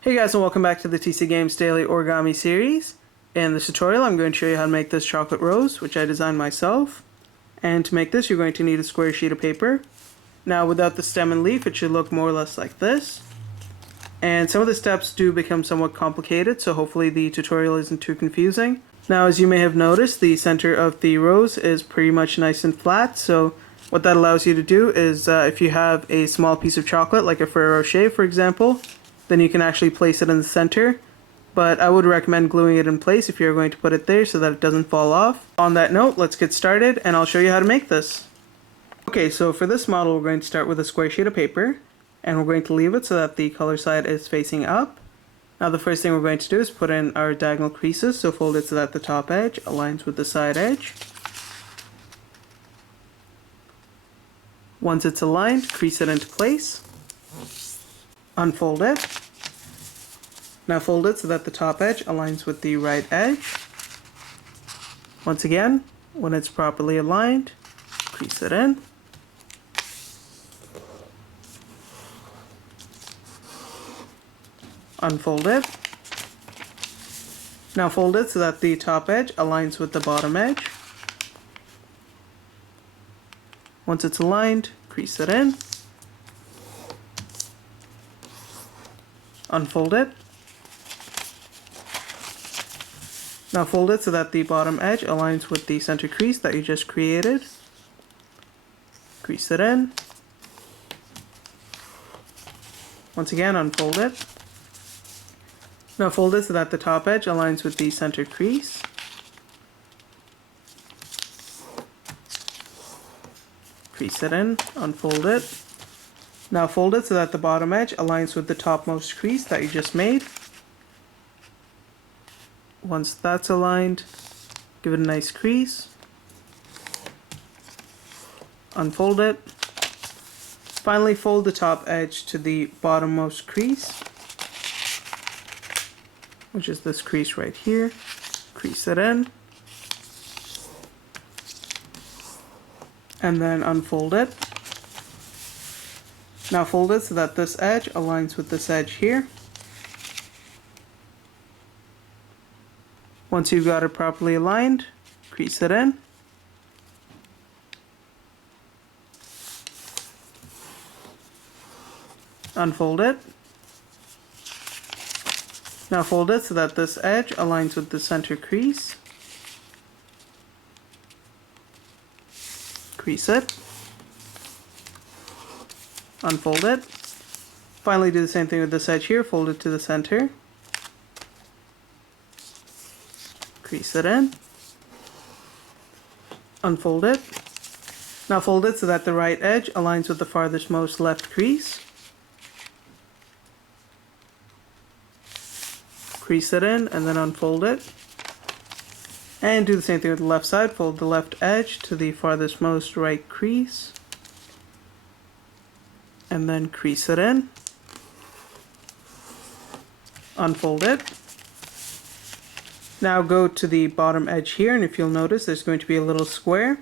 Hey guys, and welcome back to the TC Games Daily Origami series. In this tutorial I'm going to show you how to make this chocolate rose, which I designed myself. And to make this you're going to need a square sheet of paper. Now without the stem and leaf it should look more or less like this. And some of the steps do become somewhat complicated, so hopefully the tutorial isn't too confusing. Now as you may have noticed, the center of the rose is pretty much nice and flat, so what that allows you to do is if you have a small piece of chocolate, like a Ferrero Rocher for example, then you can actually place it in the center, but I would recommend gluing it in place if you're going to put it there so that it doesn't fall off. On that note, let's get started and I'll show you how to make this. Okay, so for this model we're going to start with a square sheet of paper and we're going to leave it so that the color side is facing up. Now the first thing we're going to do is put in our diagonal creases, so fold it so that the top edge aligns with the side edge. Once it's aligned, crease it into place. Unfold it. Now fold it so that the top edge aligns with the right edge. Once again, when it's properly aligned, crease it in. Unfold it. Now fold it so that the top edge aligns with the bottom edge. Once it's aligned, crease it in. Unfold it. Now fold it so that the bottom edge aligns with the center crease that you just created. Crease it in. Once again, unfold it. Now fold it so that the top edge aligns with the center crease. Crease it in, unfold it. Now fold it so that the bottom edge aligns with the topmost crease that you just made. Once that's aligned, give it a nice crease. Unfold it. Finally fold the top edge to the bottommost crease, which is this crease right here. Crease it in. And then unfold it. Now fold it so that this edge aligns with this edge here. Once you've got it properly aligned, crease it in. Unfold it. Now fold it so that this edge aligns with the center crease. Crease it. Unfold it. Finally do the same thing with this edge here, fold it to the center. Crease it in. Unfold it. Now fold it so that the right edge aligns with the farthest most left crease. Crease it in and then unfold it. And do the same thing with the left side, fold the left edge to the farthest most right crease. And then crease it in. Unfold it. Now go to the bottom edge here, and if you'll notice there's going to be a little square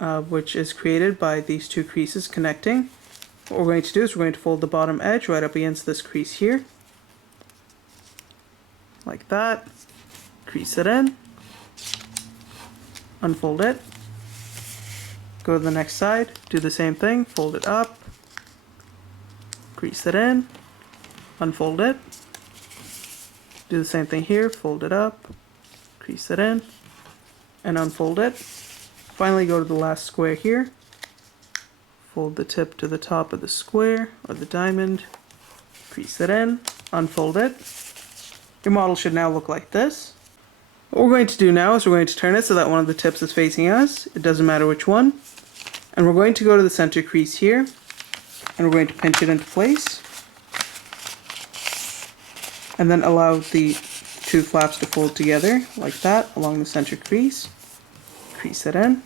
which is created by these two creases connecting. What we're going to do is we're going to fold the bottom edge right up against this crease here. Like that. Crease it in. Unfold it. Go to the next side, do the same thing, fold it up. Crease it in, unfold it, do the same thing here, fold it up, crease it in, and unfold it. Finally go to the last square here, fold the tip to the top of the square, or the diamond, crease it in, unfold it. Your model should now look like this. What we're going to do now is we're going to turn it so that one of the tips is facing us, it doesn't matter which one, and we're going to go to the center crease here, and we're going to pinch it into place and then allow the two flaps to fold together like that along the center crease. Crease it in.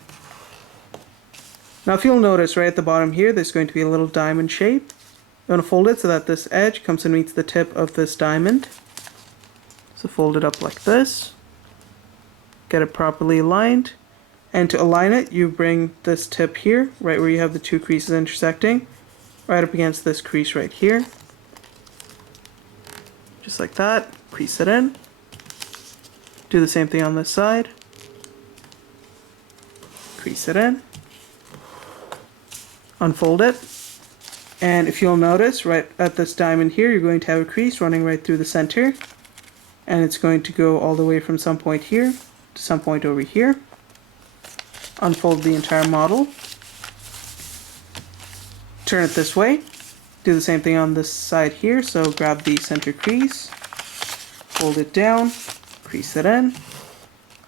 Now if you'll notice right at the bottom here there's going to be a little diamond shape. You want to fold it so that this edge comes and meets the tip of this diamond. So fold it up like this. Get it properly aligned. And to align it you bring this tip here right where you have the two creases intersecting right up against this crease right here. just like that, crease it in. Do the same thing on this side, crease it in, unfold it, and if you'll notice right at this diamond here, you're going to have a crease running right through the center, and it's going to go all the way from some point here to some point over here. Unfold the entire model, turn it this way, do the same thing on this side here, so grab the center crease, fold it down, crease it in.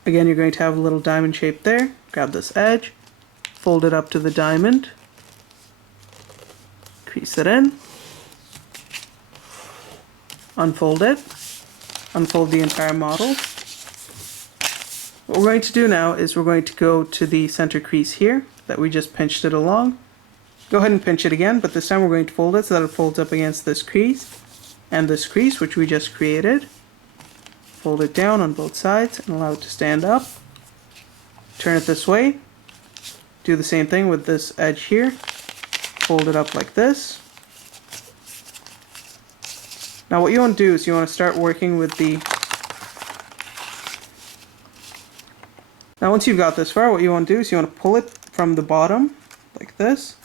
Again, you're going to have a little diamond shape there, grab this edge, fold it up to the diamond, crease it in, unfold it, unfold the entire model. What we're going to do now is we're going to go to the center crease here that we just pinched it along. Go ahead and pinch it again, but this time we're going to fold it so that it folds up against this crease and this crease which we just created. Fold it down on both sides and allow it to stand up. Turn it this way. Do the same thing with this edge here. Fold it up like this. Now what you want to do is you want to start working with the... Now once you've got this far, what you want to do is you want to pull it from the bottom like this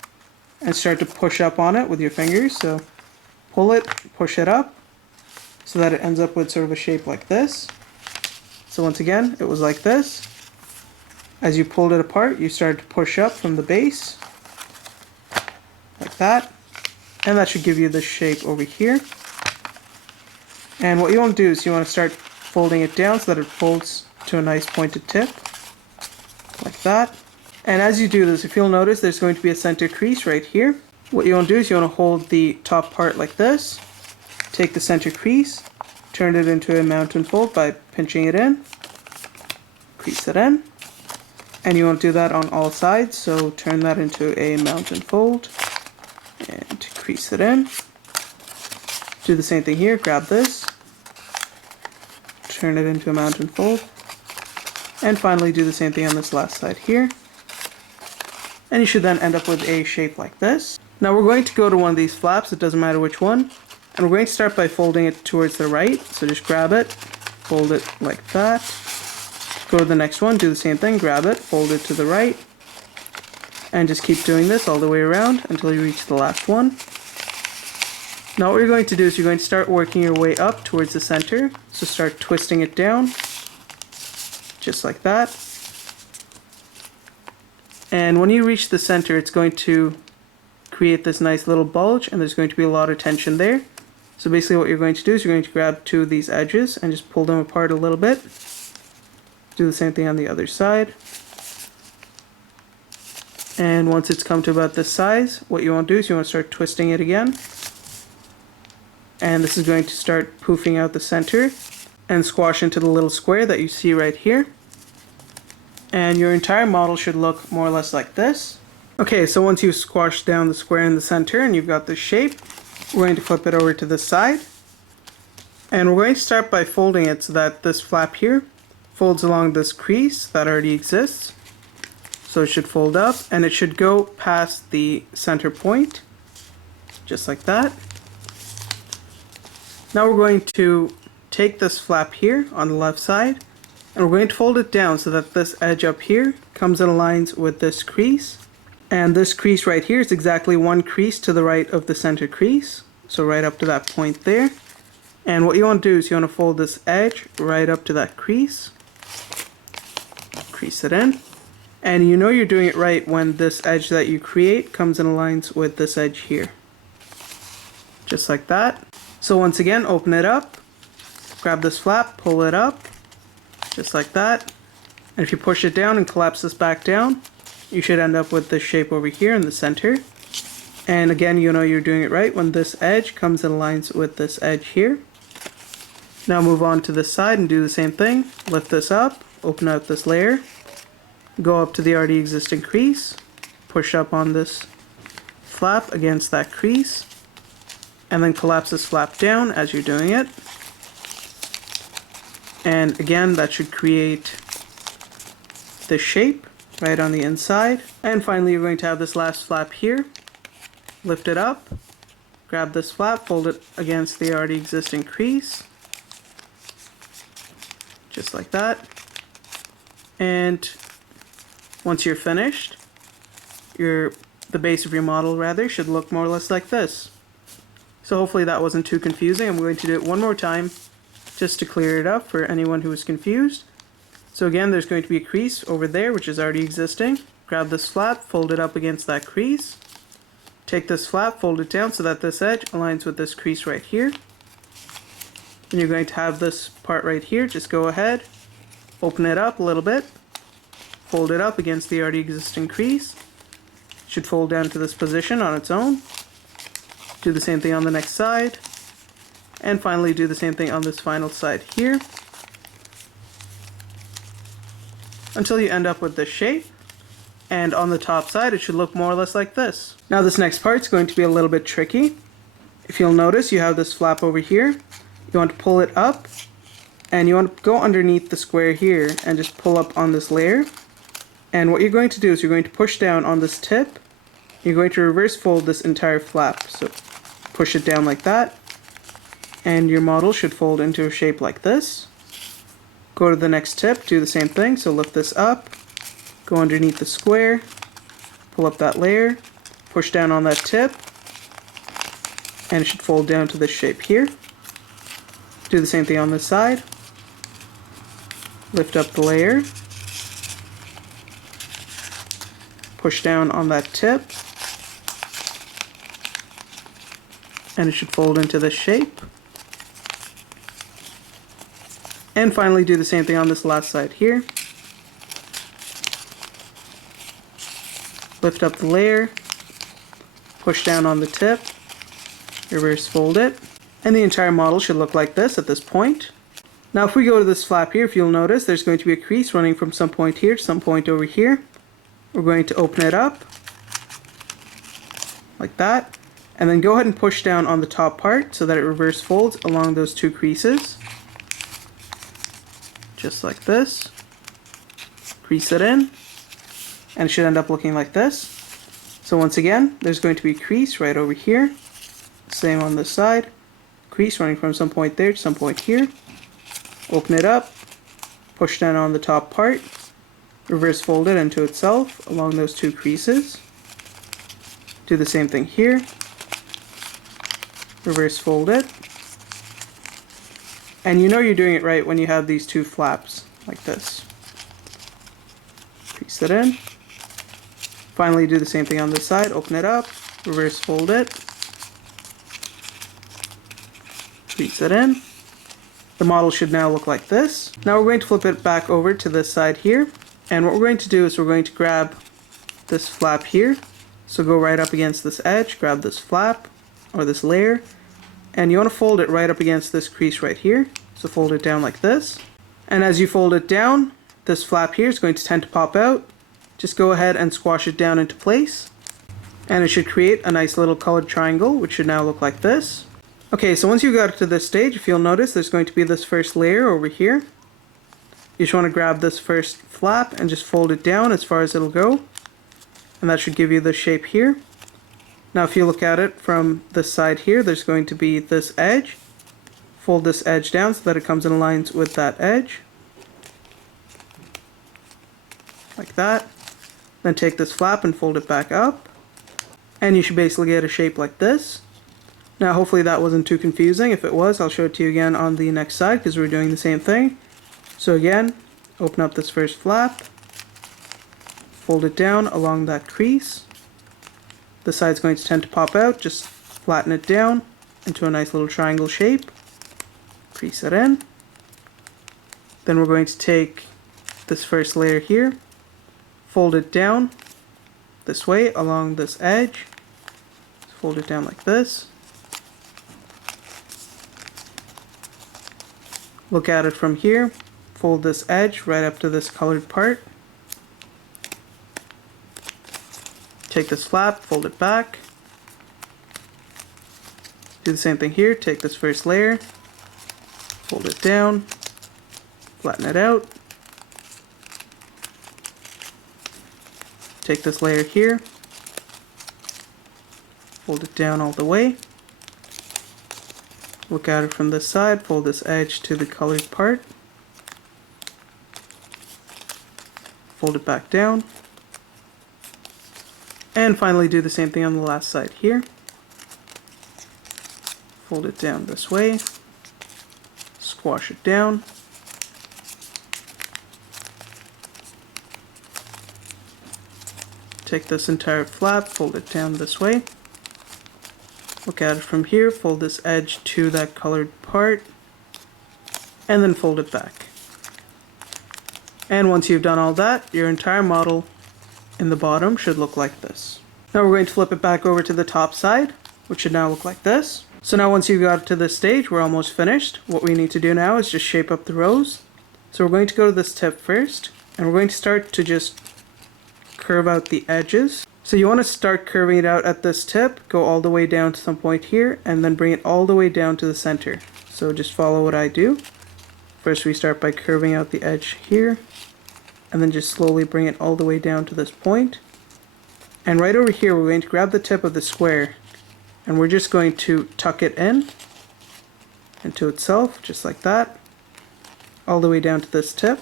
and start to push up on it with your fingers. So pull it, push it up so that it ends up with sort of a shape like this. So once again, it was like this. As you pulled it apart, you started to push up from the base like that, and that should give you this shape over here. And what you want to do is you want to start folding it down so that it folds to a nice pointed tip like that. And as you do this, if you'll notice, there's going to be a center crease right here. What you want to do is you want to hold the top part like this, take the center crease, turn it into a mountain fold by pinching it in, crease it in, and you want to do that on all sides, so turn that into a mountain fold and crease it in. Do the same thing here, grab this, turn it into a mountain fold, and finally do the same thing on this last side here. And you should then end up with a shape like this. Now we're going to go to one of these flaps, it doesn't matter which one, and we're going to start by folding it towards the right. So just grab it, fold it like that. Go to the next one, do the same thing, grab it, fold it to the right, and just keep doing this all the way around until you reach the last one. Now what you're going to do is you're going to start working your way up towards the center. So start twisting it down, just like that. And when you reach the center, it's going to create this nice little bulge, and there's going to be a lot of tension there. So basically what you're going to do is you're going to grab two of these edges and just pull them apart a little bit. Do the same thing on the other side. And once it's come to about this size, what you want to do is you want to start twisting it again. And this is going to start poofing out the center and squash into the little square that you see right here. And your entire model should look more or less like this. Okay, so once you've squashed down the square in the center and you've got this shape, we're going to flip it over to this side. And we're going to start by folding it so that this flap here folds along this crease that already exists. So it should fold up and it should go past the center point, just like that. Now we're going to take this flap here on the left side, and we're going to fold it down so that this edge up here comes and aligns with this crease. And this crease right here is exactly one crease to the right of the center crease. So right up to that point there. And what you want to do is you want to fold this edge right up to that crease. Crease it in. And you know you're doing it right when this edge that you create comes and aligns with this edge here. Just like that. So once again, open it up. Grab this flap, pull it up. Just like that. And if you push it down and collapse this back down, you should end up with this shape over here in the center. And again, you know you're doing it right when this edge comes and aligns with this edge here. Now move on to this side and do the same thing. Lift this up, open out this layer, go up to the already existing crease, push up on this flap against that crease, and then collapse this flap down as you're doing it. And again, that should create this shape right on the inside. And finally, you're going to have this last flap here. Lift it up, grab this flap, fold it against the already existing crease, just like that. And once you're finished, the base of your model rather should look more or less like this. So hopefully that wasn't too confusing. I'm going to do it one more time just to clear it up for anyone who was confused. So again, there's going to be a crease over there which is already existing. Grab this flap, fold it up against that crease. Take this flap, fold it down so that this edge aligns with this crease right here. Then you're going to have this part right here. Just go ahead, open it up a little bit, fold it up against the already existing crease. It should fold down to this position on its own. Do the same thing on the next side. And finally do the same thing on this final side here. Until you end up with this shape. And on the top side it should look more or less like this. Now this next part is going to be a little bit tricky. If you'll notice, you have this flap over here. You want to pull it up and you want to go underneath the square here and just pull up on this layer. And what you're going to do is you're going to push down on this tip. You're going to reverse fold this entire flap. So push it down like that and your model should fold into a shape like this. Go to the next tip, do the same thing. So lift this up, go underneath the square, pull up that layer, push down on that tip, and it should fold down to this shape here. Do the same thing on this side. Lift up the layer, push down on that tip, and it should fold into this shape. And finally do the same thing on this last side here. Lift up the layer, push down on the tip, reverse fold it, and the entire model should look like this at this point. Now if we go to this flap here, if you'll notice, there's going to be a crease running from some point here to some point over here. We're going to open it up, like that, and then go ahead and push down on the top part so that it reverse folds along those two creases. Just like this. Crease it in, and it should end up looking like this. So once again, there's going to be a crease right over here. Same on this side. Crease running from some point there to some point here. Open it up, push down on the top part, reverse fold it into itself along those two creases. Do the same thing here. Reverse fold it. And you know you're doing it right when you have these two flaps like this. Crease it in. Finally do the same thing on this side, open it up, reverse fold it, crease it in. The model should now look like this. Now we're going to flip it back over to this side here, and what we're going to do is we're going to grab this flap here. So go right up against this edge, grab this flap or this layer, and you want to fold it right up against this crease right here. So fold it down like this. And as you fold it down, this flap here is going to tend to pop out. Just go ahead and squash it down into place. And it should create a nice little colored triangle, which should now look like this. Okay, so once you got to this stage, if you'll notice, there's going to be this first layer over here. You just want to grab this first flap and just fold it down as far as it'll go. And that should give you this shape here. Now if you look at it from this side here, there's going to be this edge. Fold this edge down so that it comes in lines with that edge. Like that. Then take this flap and fold it back up. And you should basically get a shape like this. Now hopefully that wasn't too confusing. If it was, I'll show it to you again on the next side because we're doing the same thing. So again, open up this first flap. Fold it down along that crease. The side's going to tend to pop out. Just flatten it down into a nice little triangle shape. Crease it in. Then we're going to take this first layer here, fold it down this way along this edge. Fold it down like this. Look at it from here. Fold this edge right up to this colored part. Take this flap, fold it back. Do the same thing here. Take this first layer, fold it down, flatten it out. Take this layer here, fold it down all the way. Look at it from this side, fold this edge to the colored part, fold it back down, and finally do the same thing on the last side here. Fold it down this way, squash it down, take this entire flap, fold it down this way. Look at it from here, fold this edge to that colored part, and then fold it back. And once you've done all that, your entire model in the bottom should look like this. Now we're going to flip it back over to the top side, which should now look like this. So now once you've got to this stage, we're almost finished. What we need to do now is just shape up the rows. So we're going to go to this tip first, and we're going to start to just curve out the edges. So you want to start curving it out at this tip, go all the way down to some point here, and then bring it all the way down to the center. So just follow what I do. First we start by curving out the edge here, and then just slowly bring it all the way down to this point. And right over here we're going to grab the tip of the square, and we're just going to tuck it in into itself, just like that, all the way down to this tip.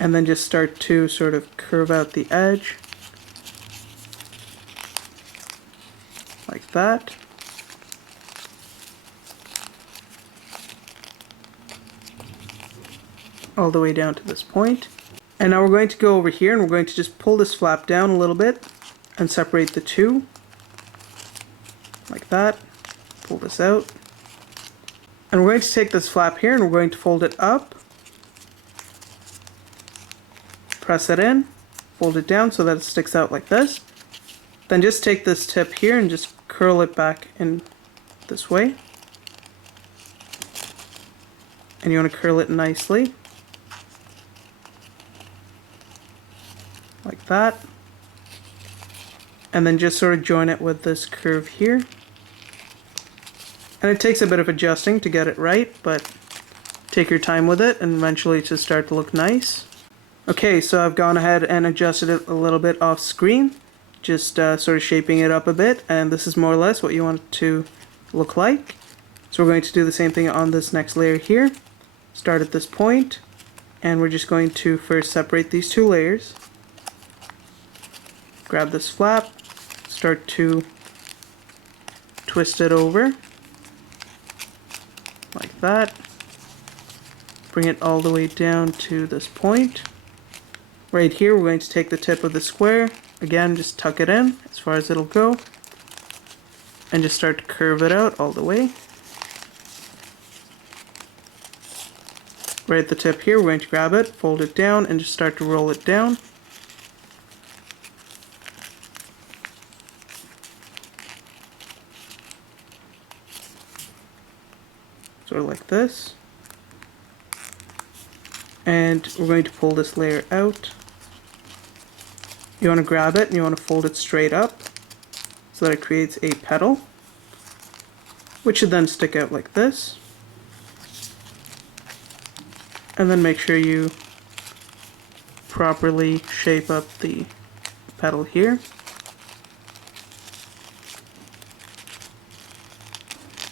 And then just start to sort of curve out the edge, like that. All the way down to this point. And now we're going to go over here and we're going to just pull this flap down a little bit and separate the two, like that. Pull this out. And we're going to take this flap here and we're going to fold it up. Press it in, fold it down so that it sticks out like this. Then just take this tip here and just curl it back in this way. And you want to curl it nicely, like that. And then just sort of join it with this curve here. And it takes a bit of adjusting to get it right, but take your time with it and eventually it should start to look nice. Okay, so I've gone ahead and adjusted it a little bit off screen, just sort of shaping it up a bit, and this is more or less what you want it to look like. So we're going to do the same thing on this next layer here. Start at this point, and we're just going to first separate these two layers. Grab this flap, start to twist it over, like that. Bring it all the way down to this point. Right here we're going to take the tip of the square, again just tuck it in as far as it'll go, and just start to curve it out all the way. Right at the tip here we're going to grab it, fold it down, and just start to roll it down. Sort of like this. And we're going to pull this layer out. You want to grab it and you want to fold it straight up so that it creates a petal, which should then stick out like this. And then make sure you properly shape up the petal here.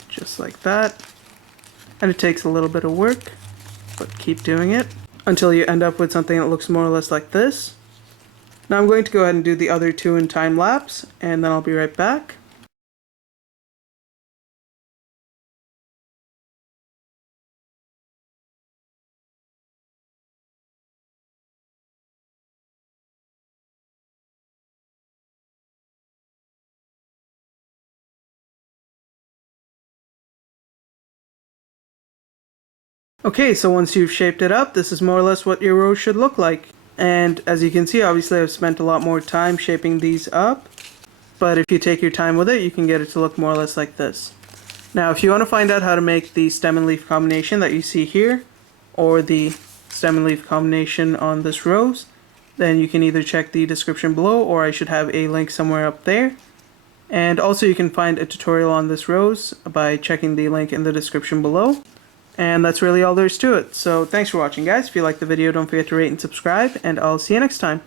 Just like that. And it takes a little bit of work, but keep doing it until you end up with something that looks more or less like this. Now I'm going to go ahead and do the other two in time lapse, and then I'll be right back. Okay, so once you've shaped it up, this is more or less what your rows should look like. And as you can see, obviously I've spent a lot more time shaping these up, but if you take your time with it, you can get it to look more or less like this. Now, if you want to find out how to make the stem and leaf combination that you see here, or the stem and leaf combination on this rose, then you can either check the description below, or I should have a link somewhere up there. And also you can find a tutorial on this rose by checking the link in the description below. And that's really all there is to it. So thanks for watching, guys. If you liked the video, don't forget to rate and subscribe, and I'll see you next time.